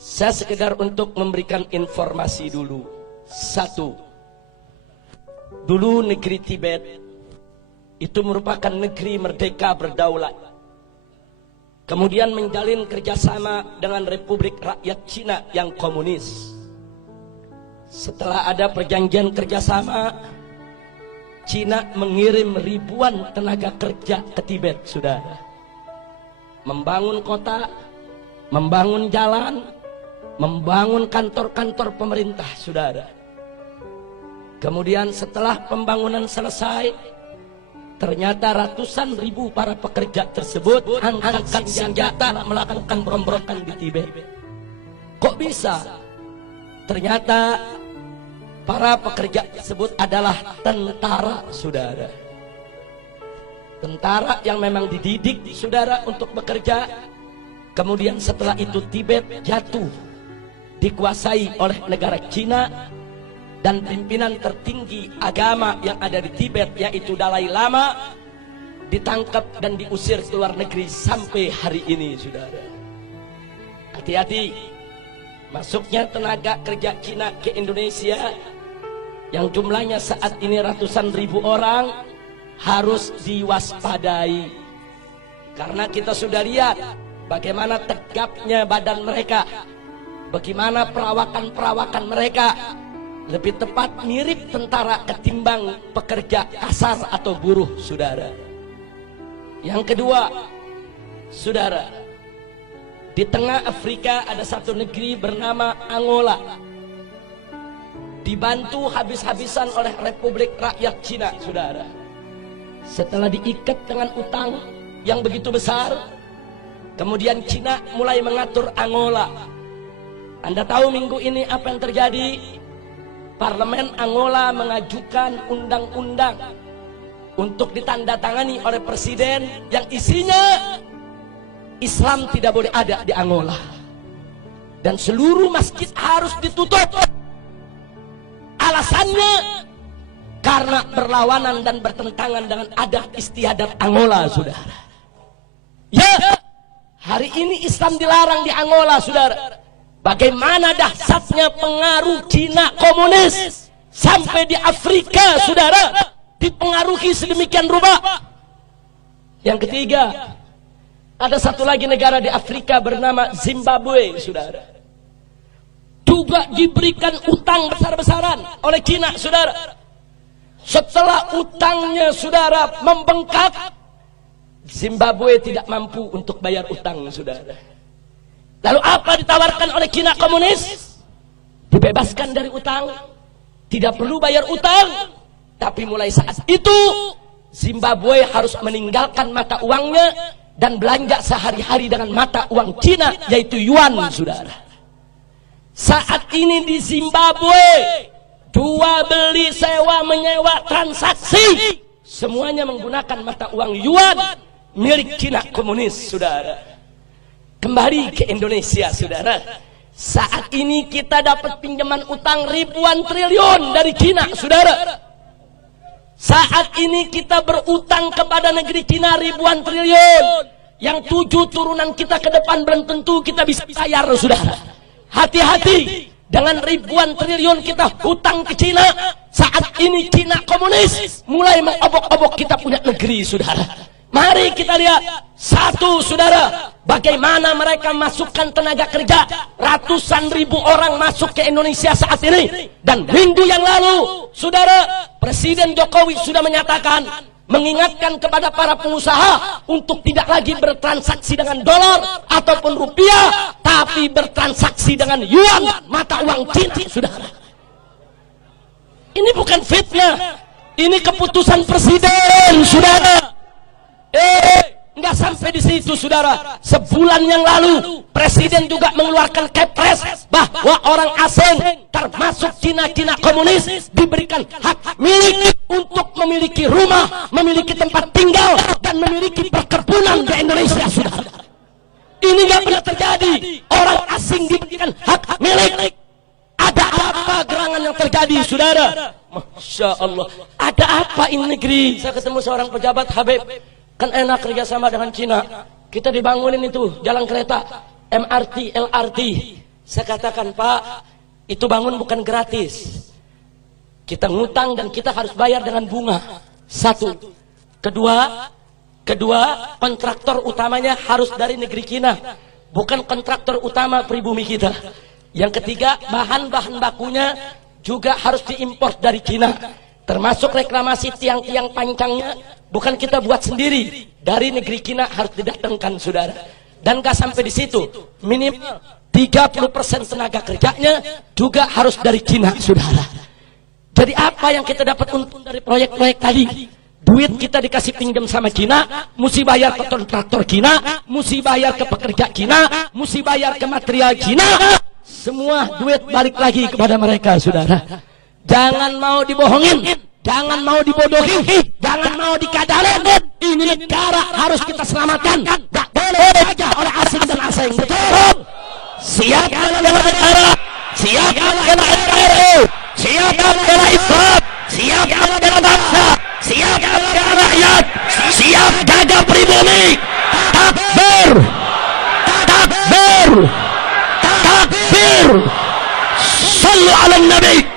Saya sekedar untuk memberikan informasi dulu. Satu, dulu negeri Tibet itu merupakan negeri merdeka berdaulat. Kemudian menjalin kerjasama dengan Republik Rakyat Cina yang komunis. Setelah ada perjanjian kerjasama, Cina mengirim ribuan tenaga kerja ke Tibet, saudara. Membangun kota, membangun jalan, membangun kantor-kantor pemerintah, saudara. Kemudian setelah pembangunan selesai, ternyata ratusan ribu para pekerja tersebut angkat senjata melakukan pemberontakan di Tibet. Kok bisa? Ternyata para pekerja tersebut adalah tentara, saudara. Tentara yang memang dididik, saudara, untuk bekerja. Kemudian setelah itu Tibet jatuh, dikuasai oleh negara Cina, dan pimpinan tertinggi agama yang ada di Tibet, yaitu Dalai Lama, ditangkap dan diusir ke luar negeri sampai hari ini, saudara. Hati-hati, masuknya tenaga kerja Cina ke Indonesia yang jumlahnya saat ini ratusan ribu orang harus diwaspadai, karena kita sudah lihat bagaimana tegapnya badan mereka, bagaimana perawakan mereka. Lebih tepat mirip tentara ketimbang pekerja kasar atau buruh, saudara. Yang kedua, saudara, di tengah Afrika ada satu negeri bernama Angola, dibantu habis-habisan oleh Republik Rakyat Cina, saudara. Setelah diikat dengan utang yang begitu besar, kemudian Cina mulai mengatur Angola. Anda tahu minggu ini apa yang terjadi? Parlemen Angola mengajukan undang-undang untuk ditandatangani oleh presiden yang isinya Islam tidak boleh ada di Angola, dan seluruh masjid harus ditutup. Alasannya karena berlawanan dan bertentangan dengan adat istiadat Angola, saudara. Ya, hari ini Islam dilarang di Angola, saudara. Bagaimana dahsyatnya pengaruh Cina komunis sampai di Afrika, saudara, dipengaruhi sedemikian rupa. Yang ketiga, ada satu lagi negara di Afrika bernama Zimbabwe, saudara, juga diberikan utang besar-besaran oleh Cina, saudara. Setelah utangnya, saudara, membengkak, Zimbabwe tidak mampu untuk bayar utang, saudara. Lalu apa ditawarkan oleh Cina komunis? Dibebaskan dari utang, tidak perlu bayar utang. Tapi mulai saat itu Zimbabwe harus meninggalkan mata uangnya dan belanja sehari-hari dengan mata uang Cina, yaitu yuan, saudara. Saat ini di Zimbabwe, jual beli, sewa menyewa, transaksi, semuanya menggunakan mata uang yuan milik Cina komunis, saudara. Kembali ke Indonesia, saudara. Saat ini kita dapat pinjaman utang ribuan triliun dari Cina, saudara. Saat ini kita berutang kepada negeri Cina ribuan triliun, yang 7 turunan kita ke depan belum tentu kita bisa bayar, saudara. Hati-hati dengan ribuan triliun kita hutang ke Cina. Saat ini Cina komunis mulai mengobok-obok kita punya negeri, saudara. Mari kita lihat satu, saudara, bagaimana mereka masukkan tenaga kerja. Ratusan ribu orang masuk ke Indonesia saat ini. Dan minggu yang lalu, saudara, Presiden Jokowi sudah menyatakan, mengingatkan kepada para pengusaha untuk tidak lagi bertransaksi dengan dolar ataupun rupiah, tapi bertransaksi dengan yuan, mata uang Cina, saudara. Ini bukan fitnah, ini keputusan presiden, saudara. Nggak sampai di situ, saudara. Sebulan yang lalu presiden juga mengeluarkan kepres bahwa orang asing termasuk Cina komunis diberikan hak milik untuk memiliki rumah, memiliki tempat tinggal, dan memiliki perkebunan di Indonesia, saudara. Ini nggak pernah terjadi. Orang asing diberikan hak milik. Ada apa gerangan yang terjadi, saudara? Masya Allah. Ada apa ini negeri? Saya ketemu seorang pejabat, Habib, kan enak kerjasama dengan Cina. Kita dibangunin itu jalan kereta, MRT, LRT. Saya katakan, Pak, itu bangun bukan gratis. Kita ngutang dan kita harus bayar dengan bunga. Satu. Kedua, kontraktor utamanya harus dari negeri Cina, bukan kontraktor utama pribumi kita. Yang ketiga, bahan-bahan bakunya juga harus diimpor dari Cina, termasuk reklamasi tiang-tiang pancangnya bukan kita buat sendiri, dari negeri Cina harus didatangkan, saudara. Dan gak sampai di situ, minimal 30% tenaga kerjanya juga harus dari Cina, saudara. Jadi apa yang kita dapat untung dari proyek-proyek tadi? Duit kita dikasih pinjam sama Cina, mesti bayar ke kontraktor Cina, mesti bayar ke pekerja Cina, mesti bayar ke material Cina. Semua duit balik lagi kepada mereka, saudara. Jangan mau dibohongin, jangan mau dibodohi, jangan mau dikadalin. Ini negara harus kita selamatkan. Gak boleh saja oleh asing dan asing. Betul? Siap bela negara, siap bela NKRI, siap bela Islam, siap bela bangsa, siap bela rakyat, siap jaga pribumi. Takbir, takbir, takbir. Sallu ala Nabi.